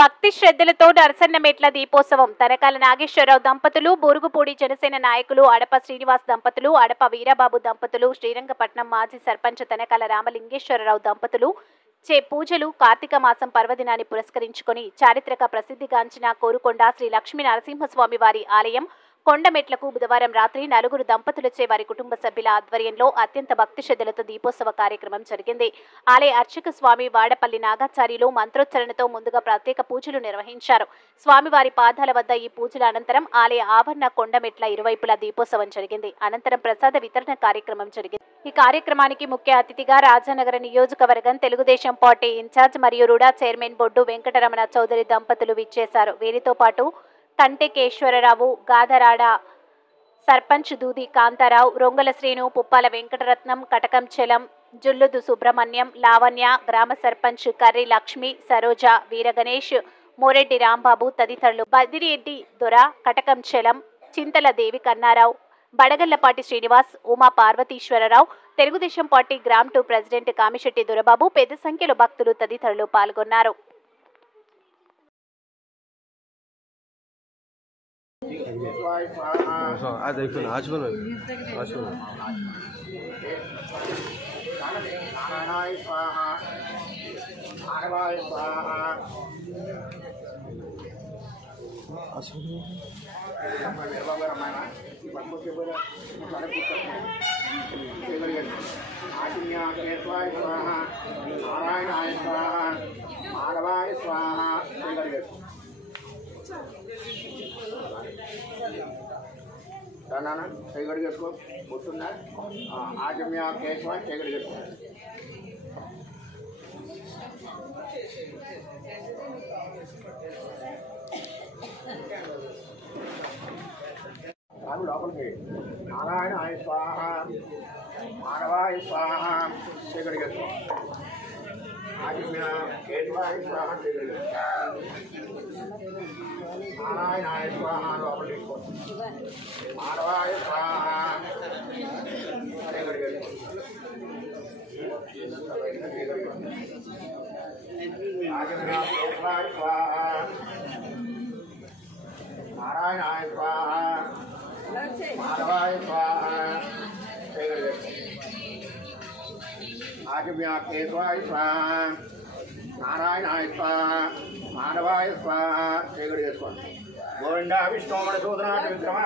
భక్తి శ్రద్ధలతో నరసన్నమెట్ల దీపోత్సవం తనకాల నాగేశ్వరరావు దంపతులు, బూరుగుపూడి జనసేన నాయకులు అడప శ్రీనివాస్ దంపతులు, అడప వీరబాబు దంపతులు, శ్రీరంగపట్నం మాజీ సర్పంచ్ తనకాల రామలింగేశ్వరరావు దంపతులు చే పూజలు కార్తీక మాసం పర్వదినాన్ని పురస్కరించుకొని చారిత్రక ప్రసిద్ధిగాంచిన కోరుకొండ శ్రీ లక్ష్మీ నరసింహస్వామి వారి ఆలయం కొండమెట్లకు బుధవారం రాత్రి నలుగురు దంపతులచే వారి కుటుంబ సభ్యుల ఆధ్వర్యంలో అత్యంత భక్తి శ్రద్ధలతో దీపోత్సవ కార్యక్రమం జరిగింది. ఆలయ అర్చక స్వామి వాడపల్లి నాగాచార్యులు మంత్రోచ్చరణతో ముందుగా ప్రత్యేక పూజలు నిర్వహించారు. స్వామివారి పాదాల వద్ద ఈ పూజల అనంతరం ఆలయ ఆవరణ కొండమెట్ల ఇరువైపులా దీపోత్సవం జరిగింది. అనంతరం ప్రసాద వితరణ కార్యక్రమం జరిగింది. ఈ కార్యక్రమానికి ముఖ్య అతిథిగా రాజానగర నియోజకవర్గం తెలుగుదేశం పార్టీ ఇన్ఛార్జ్ మరియు రుడా చైర్మన్ బొడ్డు వెంకటరమణ చౌదరి దంపతులు విచ్చేశారు. వీరితో పాటు కంటెకేశ్వరరావు, గాదరాడ సర్పంచ్ దూది కాంతారావు, రొంగల శ్రీను, పుప్పాల వెంకటరత్నం, కటకం చలం, జుల్లుదు సుబ్రహ్మణ్యం, లావణ్య, గ్రామ సర్పంచ్ కర్రి లక్ష్మి, సరోజ, వీరగణేష్, మోరెడ్డి రాంబాబు తదితరులు, బదిరెడ్డి దొర, కటకం చలం, చింతల దేవి కన్నారావు, బడగళ్లపాటి శ్రీనివాస్, ఉమా పార్వతీశ్వరరావు, తెలుగుదేశం పార్టీ గ్రామ్ 2 ప్రెసిడెంట్ కామిశెట్టి దొరబాబు పెద్ద సంఖ్యలో భక్తులు తదితరులు పాల్గొన్నారు. నాన్న చేయగడి చేసుకో గుర్తుందా ఆజమ్య కేశవ చేయగడి చేసుకో రాము లోపలికి నారాయణ ఆయ స్వాహ మానవాయ స్వాహ చేయగడి చేసుకో ఆజమ్య కేశవాయ స్వాహ చేయగడి నారాయణాయ స్వాహ లోపలికి మానవాయ స్వాహ ఆజమ్యాయ స్వాహ నారాయణాయ స్వాహ మానవాయ స్వాహ ఆజమ్యా కేశవాయ స్వాహ నారాయణాయ స్వాహ మానవాయ స్వాహ చేయగడి చేసుకోండి. గోవింద విష్ణుమణ సూదనాథ విక్రమ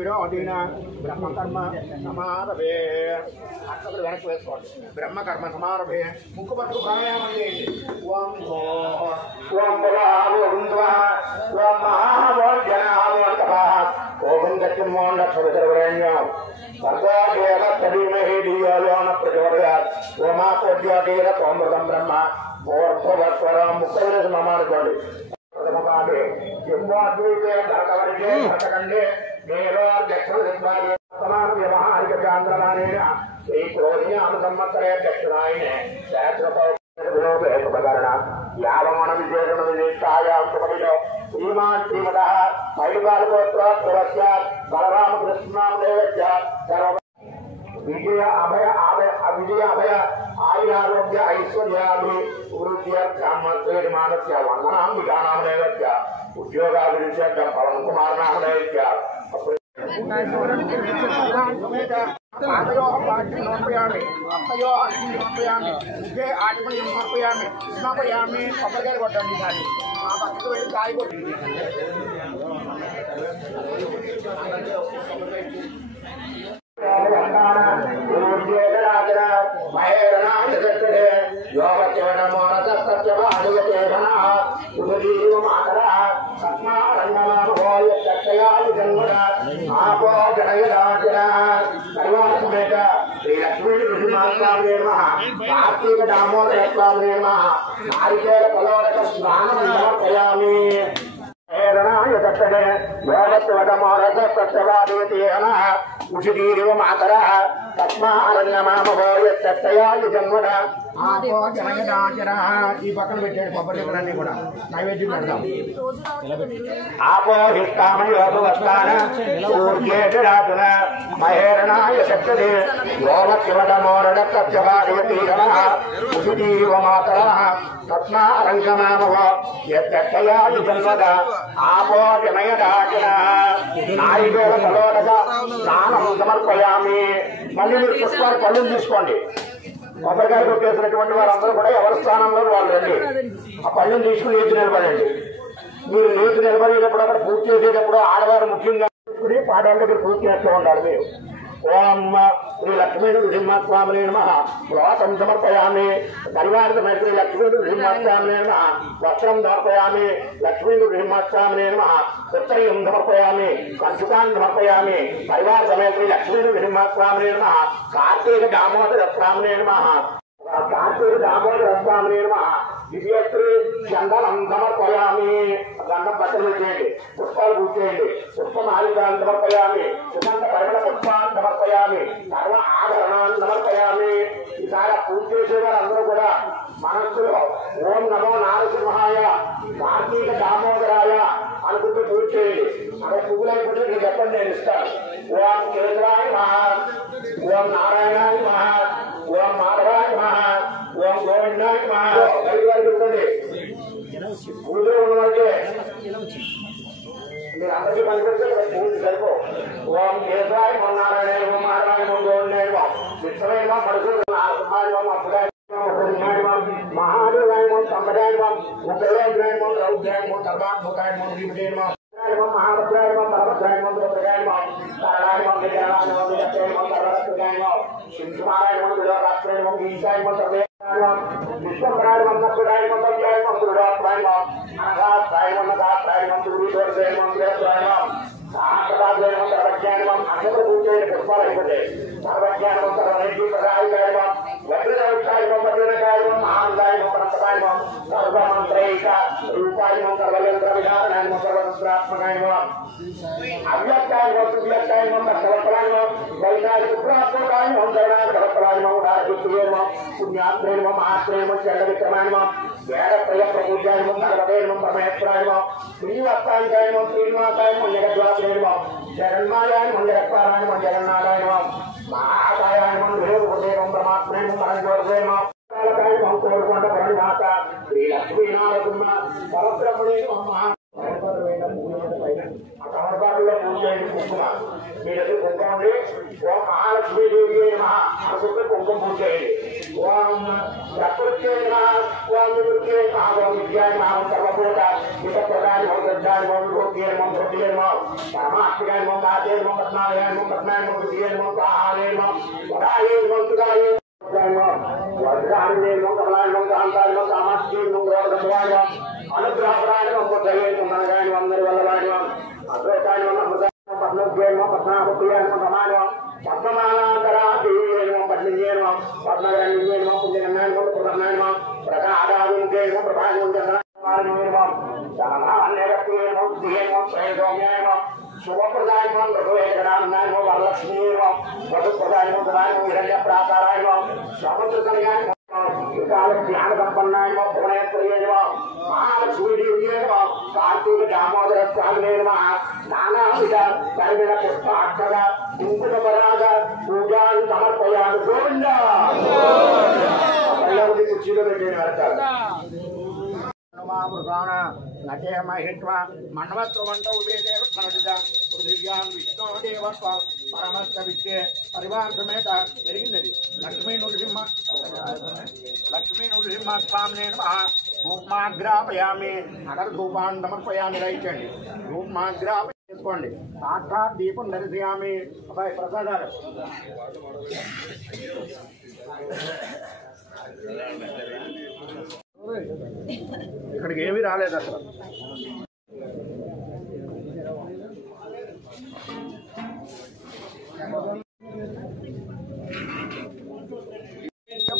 విరోధీన బ్రహ్మకర్మ సమారభే అక్కడ వెనక్కి వేసుకోండి. బ్రహ్మకర్మ సమారభే ముక్కు పట్టు ప్రాణాయామం చేయండి. ఓం ఓం ఓం ఓం దక్షిణమోహన్ లక్ష్మీశ్వరేణ్యం సర్వదేవ తదీమహి ధియోన ప్రచోదయాత్ ఓమాపోజ్యోతిర సోమృతం బ్రహ్మ ఓర్భవస్వరం ముక్కలు మామాడుకోండి. ప్రథమపాదే జింబాద్వీపే దళకవర్గే భటకండే నేరో దక్షిణ సమాన వ్యవహారిక చాంద్రమానేన శ్రీ క్రోధియామ సంవత్సరే దక్షిణాయనే శాస్త్రపరణ యావమాన విశేషణ విశిష్టాయాం సుఖమిలో శ్రీమాన్ శ్రీమద మైపాలగోత్రోత్సవస్య బలరామకృష్ణామదేవస్య సర్వ విజయ అభయ విజయ అభయ ఆయురారోగ్య ఐశ్వర్యాభి వృద్ధ్య బ్రాహ్మణమానస్య వందనాం విధానామదేవస్య ఉద్యోగాభివృద్ధ్య పవన్ కుమార్ నామదేవస్య సమర్పయామి అత్తయో అగ్ని సమర్పయామి ఇదే ఆత్మని సమర్పయామి సమర్పయామి కొబ్బరికాయ కొట్టండి. కానీ ఆ భక్తులు వెళ్ళి కాయ కొట్టి కార్తీక దామోదర స్వామి నారికేల ఫలోదక స్నానం సమర్పయామి. దక్షిణే యోగత్వటమోరసత్యవాదేన ఉషిదీరివ మాతర తస్మారణ్యమామభోయ జన్మన ఆపో జనయదాచర ఈ పక్కన పెట్టాడు కొబ్బరి చెక్కలన్నీ కూడా నైవేద్యం పెడదాం. ఆపో హిష్టామయోగవస్థాన ఊర్జేతురాతున మహేరణాయ శక్తదే యోమశివడమోరడ సత్యభాగవతీరణ ఉషుజీవ మాతరః తస్మారంగమామవ యత్తయాది జన్మద ఆపో జనయదాచర నారికేళ ఫలోదక స్నానం సమర్పయామి. మళ్ళీ మీరు పుష్పాలు పళ్ళు తీసుకోండి. కొబ్బరికాయ కొట్టేసినటువంటి వారందరూ కూడా ఎవరి స్థానంలో వాళ్ళు రండి. ఆ పళ్ళుని తీసుకుని లేచి నిలబడండి. మీరు లేచి నిలబడేటప్పుడు అక్కడ పూజ చేసేటప్పుడు ఆడవారు ముఖ్యంగా పాదాల దగ్గర పూజ చేస్తూ ఉండాలి. మీరు ఓం శ్రీ లక్ష్మీ నృసింహస్వామినే నమః లోకం సమర్పయామి. పరివారితమై శ్రీ లక్ష్మీ నృసింహస్వామినే నమః వస్త్రం సమర్పయామి. లక్ష్మీ నృసింహస్వామినే నమః ఉత్తరీయం సమర్పయామి. కంచుకాన్ని సమర్పయామి. పరివారితమై శ్రీ లక్ష్మీ నృసింహస్వామినే నమః కార్తీక దామోదర స్వామినే నమః కార్తీక దామోదర స్వామినే నమః దివ్యశ్రీ చందనం సమర్పయామి. గంధం బట్టలు చేయండి, పుష్పాలు పూజ చేయండి, పుష్పమాలికాన్ని సమర్పయామి. సుగంధ పరిమళ పుష్పాన్ని సమర్పయామి. సర్వ ఆభరణాన్ని సమర్పయామి. ఈసారి పూజ చేసేవారు అందరూ కూడా మనస్సులో ఓం నమో నారసింహాయ కార్తీక దామోదరాయ అనుకుంటూ పూజ చేయండి. అక్కడ పువ్వులు అయిపోతే మీరు చెప్పండి, నేను ఇస్తాను. ఓం కేంద్రాయ మహా, ఓం నారాయణాయ మహా, ఓం మాధవాయ మహా, ఓం గోవిందాయ మహా. చూడండి పూజలో ఉన్నవాళ్ళే మీరు అందరికీ పనిపెడితే పూజ సరిపో. ఓం కేశవాయ ఓం నారాయణ ఓం మాధవాయ ఓం గోవిందాయ విశ్వమైన పడుతుంది అప్పుడాయ మహాదేవాయ సంపదాయ ఉపయోగాయ రౌద్రాయ సర్వాత్మకాయ శ్రీమతే మహాభద్రాయ పరభద్రాయ దుర్గాయ సరళాయ విజయాయ సర్వత్రాయ శింసుమారాయ రాత్రాయ గీతాయ సర్వే విశ్వరాయ నక్షరాయ మంత్రాయ మంత్రుడాత్రాయ అనగాత్రాయ నగాత్రాయ మంత్రుడోర్జయ మంత్రాయ సహస్రాయ సర్వజ్ఞానం అందరూ పూజ పుష్పాలు అయిపోతాయి. సర్వజ్ఞానం సర్వైకాయ వజ్రకాయ వజ్రకాయ ఆనందాయ పరంపరాయ సర్వమంత్రైక రూపాయ సర్వయంత్ర విధానాయ సర్వతంత్రాత్మకాయ అవ్యక్తాయ సువ్యక్తాయ సర్వఫలాయ వైశాలి పుత్రాత్మకాయ ధరణాయ సర్వఫలాయ ఉదాహరణ పుణ్యాత్రేయ మహాత్రేయ చండ విక్రమాయ వేద ప్రయ ప్రపూజాయ సర్వదేవ పరమేశ్వరాయ శ్రీవత్సాయ శ్రీనివాసాయ జగద్వాసాయ జగన్మాయాయ జగత్పారాయ జగన్నాథాయ మహాకాయ దేవం పరమాత్మే పరంజ్యోతిర్దేవ కోరుకొండ పరణినాథ శ్రీ లక్ష్మీనాథకున్న పరబ్రహ్మణే అకాడబాటులో పూజ చేయండి. కుంకుమ మీ దగ్గర కుంకుమ ఉంది. ఓం మహాలక్ష్మీదేవి అనుకుంటే కుంకుమ పూజ చేయండి. ఓం ప్రకృతి ఓం వివృత్తి ఓం విద్యాయ ఓం సర్వభూత విషప్రదాయ ఓం గద్దాయ ఓం విభూతియ ఓం ధృతియ పరమాత్మకాయ ఓం దాతేయ ఓం పద్మాయ ఓం పద్మాయ ఓం విద్య ఓం సాహాయ ఓం వరాయ ఓం సుగాయ వజ్రాయ ఓం కమలాయ ఓం కాంతాయ ఓం కామాక్షి ఓం గోవర్ధనవాయ అనుగ్రహపరాయ ఓం బుద్ధయే ఓం మనగాయ ఓం నిర్వల్లవాయ ఓం అద్వైతాయ ఓం అమృతాయ ఓం పద్మోగ్యాయ ఓం పద్మాభప్రియాయ ఓం సమాయ ఓం పద్మమాలాంతరాదేయ ఓం పద్మిన్యే ఓం పద్మగరణ్యే ఓం పుణ్యగణాయ ఓం ప్రసన్నాయ ఓం ప్రకాదావిందే ఓం ప్రభాయ ఓం చంద్రమాయ ఓం సమాన్యగత్యే ఓం దియే ఓం శ్రేయోమ్యాయ ఓం శుభప్రదాయ ఓం మృదువేకరానందాయ ఓం వరలక్ష్మీ ఓం మధుప్రదాయ ఓం సదాయ ఓం హిరణ్య ప్రాకారాయ ఓం సముద్రతనయాయ కాల జ్ఞాన సంపన్నాయ ఓం భువనేశ్వర్యే ఓం మహాలక్ష్మీదేవ్యే ఓం కార్తీక దామోదర స్వామినే నమః నానావిధ పరిమళ పుష్పాక్షర కుంకుమ పరాగ పూజాన్ని సమర్పయామి. గోవింద పల్లవుడి కుర్చీలో పెట్టేది వెళ్తారు. నటే మహిత్వా మన్వత్వంట ఉదేదేవ పృథివ్యాం విష్ణోదేవ పరమస్థ విద్యే పరివార సమేత పెరిగింది. లక్ష్మీ నృసింహ స్వామినే నమః ధూప్మాగ్రాపయామి. అక్కడ ధూపాన్ని సమర్పయామి. రైచండి ధూప్మాగ్రాప చేసుకోండి. సాక్షాత్ దీపం దర్శయామి. అబ్బాయి ప్రసాదాలు ఇక్కడికి ఏమీ రాలేదు అసలు.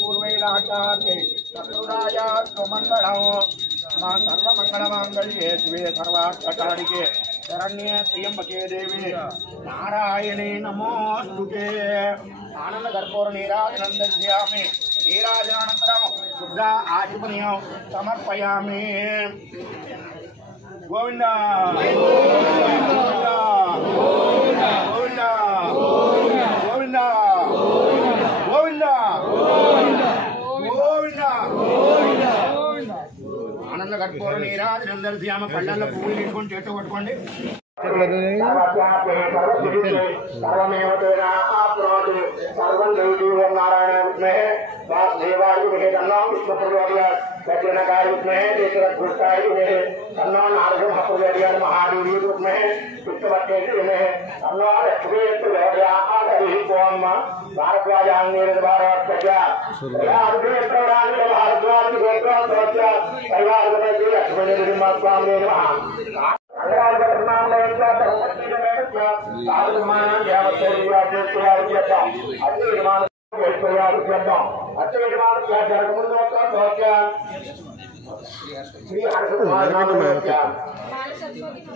పూర్వైరాచార్యే శత్రురాయ సుమంగళం మా సర్వమంగళమాంగళ్యే శివే సర్వార్థకారికే శరణ్యే త్ర్యంబకే దేవి నారాయణే నమోస్తుతే. ఆనంద కర్పూర నీరాజనం దర్శయామి. నీరాజనానంతరం శుద్ధ ఆచమనీయం సమర్పయామి. గోవింద గోవింద గోవింద గోవింద గోవింద గోవింద. ఆనంద కర్పూర నీరాజనం దర్శయామ. పళ్ళల్లో పువ్వులు తీసుకొని చేటు పట్టుకోండి. సర్వమేవ తేనా ఆప్నోతి సర్వం దేవీ ఓం నారాయణ విద్మహే వాసుదేవాయ ధీమహి తన్నో విష్ణుః ప్రచోదయాత్ దక్షిణకాయ విద్మహే చతురస్ఫుటాయ ధీమహి తన్నో నారసింహః ప్రచోదయాత్ మహాదేవీ విద్మహే విష్ణుపత్నే ధీమహి తన్నో లక్ష్మీ ప్రచోదయాత్. హరి ఓం భారద్వాజాంగేన భారతస్య యార్ధేత్రాణి భారద్వాజి గోత్రోత్తరస్య పరివారగణే లక్ష్మీ నరసింహస్వామినే నమః.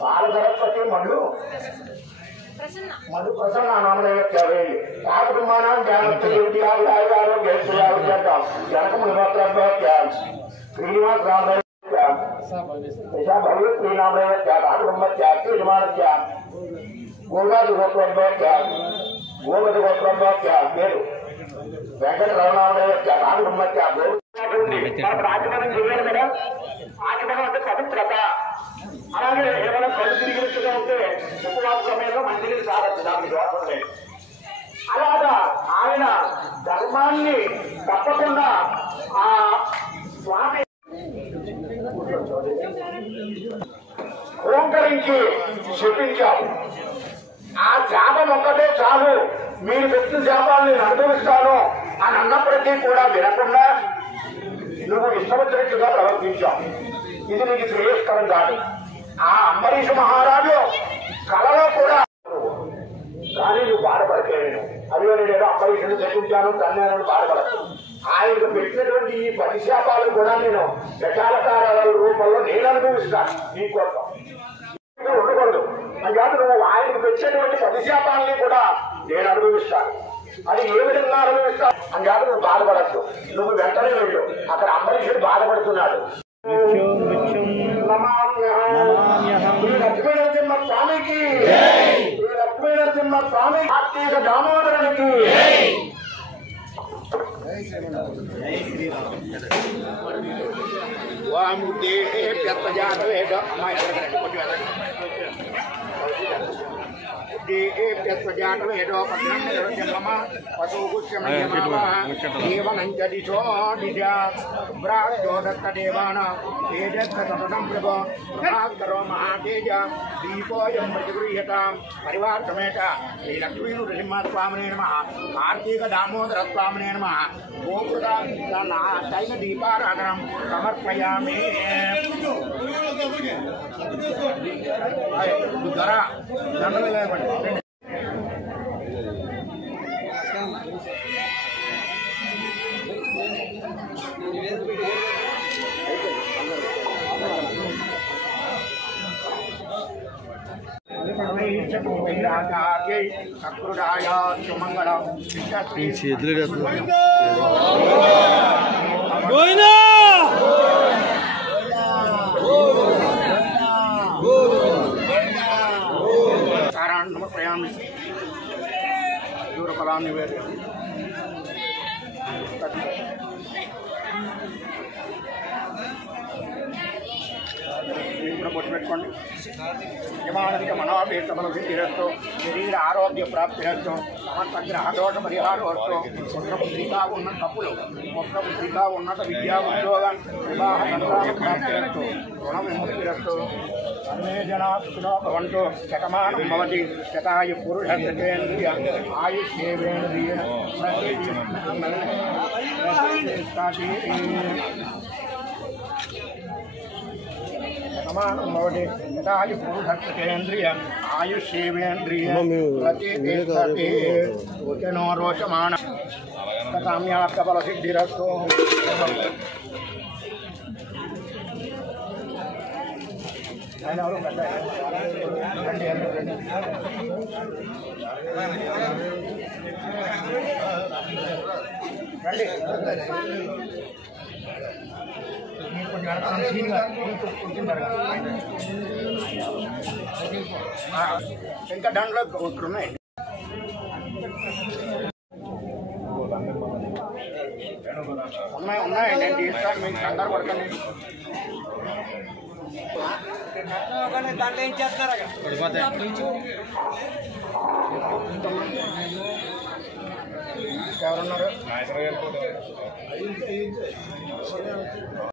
బాలసరస్వతి మధు మధు ప్రసన్న నామదేవత్యావే కుటుంబానం ఆరోగ్య జనకమునిత్యాం శ్రీనివాస రామ भगवत श्रीनाम गोगादि गोत्रोद्भव गोमति गोत्रोद्भव मेरु वेंकट रवनाम రాజమనం చేయాలి కదా. ఆచమనం అంటే పవిత్రత. అలాగే ఏమైనా కళ్ళు తిరిగినట్టుగా ఉంటే ఉపవాస సమయంలో మంచినీళ్ళు తాగచ్చు, దానికి దోషం లేదు. అలాగా ఆయన ధర్మాన్ని తప్పకుండా ఆ స్వామి ఓంకరించి శపించావు. ఆ శాపం ఒక్కటే చాలు, మీరు పెట్టిన శాపాలు నేను అనుభవిస్తాను అని అన్నప్పటికీ కూడా వినకుండా నువ్వు ఇష్టవచ్చినట్టుగా ప్రవర్తించావు. ఇది నీకు శ్రేయస్కరం కాదు. ఆ అంబరీష మహారాజు కళలో కూడా కానీ నువ్వు బాధపడలేను. అదిగో నేను అంబరీషుని శపించాను కన్యాను బాధపడతాను. ఆయనకు పెట్టినటువంటి ఈ 10 శాపాలు కూడా నేను దశావతారాల రూపంలో నేను అనుభవిస్తాను నీకోసం. ఉండకూడదు అని కాదు, నువ్వు ఆయనకు పెట్టినటువంటి 10 శాపాలని కూడా నేను అనుభవిస్తాను. అది ఏ విధంగా అనుభవిస్తాను అని కాదు, నువ్వు బాధపడద్దు. నువ్వు వెంటనే వెళ్ళు. అక్కడ అంబరీషుడు బాధపడుతున్నాడు. శ్రీ లక్ష్మీనరసింహ స్వామికి, శ్రీ లక్ష్మీనరసింహ స్వామి కార్తీక దామోదరునికి. పరివార సమేత శ్రీ లక్ష్మీ నృసింహస్వామినే నమః. కార్తీక దామోదర స్వామినే నమః. గోకృత తైల దీపారాధనం సమర్పయామి. ధర దండలు లేవండి. సమర్పయామి. దూరఫలాన్ని వేరు కూడా బొట్టు పెట్టుకోండి. యమానస్య మనోభీష్టమనుసిద్ధిరస్తు, శరీర ఆరోగ్య ప్రాప్తిరస్తు, సమస్తగ్రహ దోష పరిహారోస్తు, పుత్రపుత్రికా ఉన్నత తప్పులు, పుత్రపుత్రికా ఉన్నత విద్యా ఉద్యోగం, వివాహ సంతాన ప్రాప్తిరస్తు, రుణ విముక్తిరస్తు. సర్వే జనా సుఖినో భవంతు. శతమానం భవతి శతాయు పురుషేంద్రియ ఆయుష్యేంద్రియ సమానం భవతి శతాయు పురుషేంద్రియ ఆయుష్యేంద్రియ ప్రతిష్టతి. రోచనో రోచమాన కామ్యార్థఫల సిద్ధిరస్తు. ఆయన ఎవరు పెద్ద రండి. రండి మీరు కొంచెం వెనకాల సీన్గా కూర్చుంటారు ఇంకా దాంట్లో ఇక్కడ ఉన్నాయి ఉన్నాయి నేను తీస్తాను మీకు కంగారు పడకండి దాంట్లో ఏం చేస్తున్నారు ఎవరున్నారు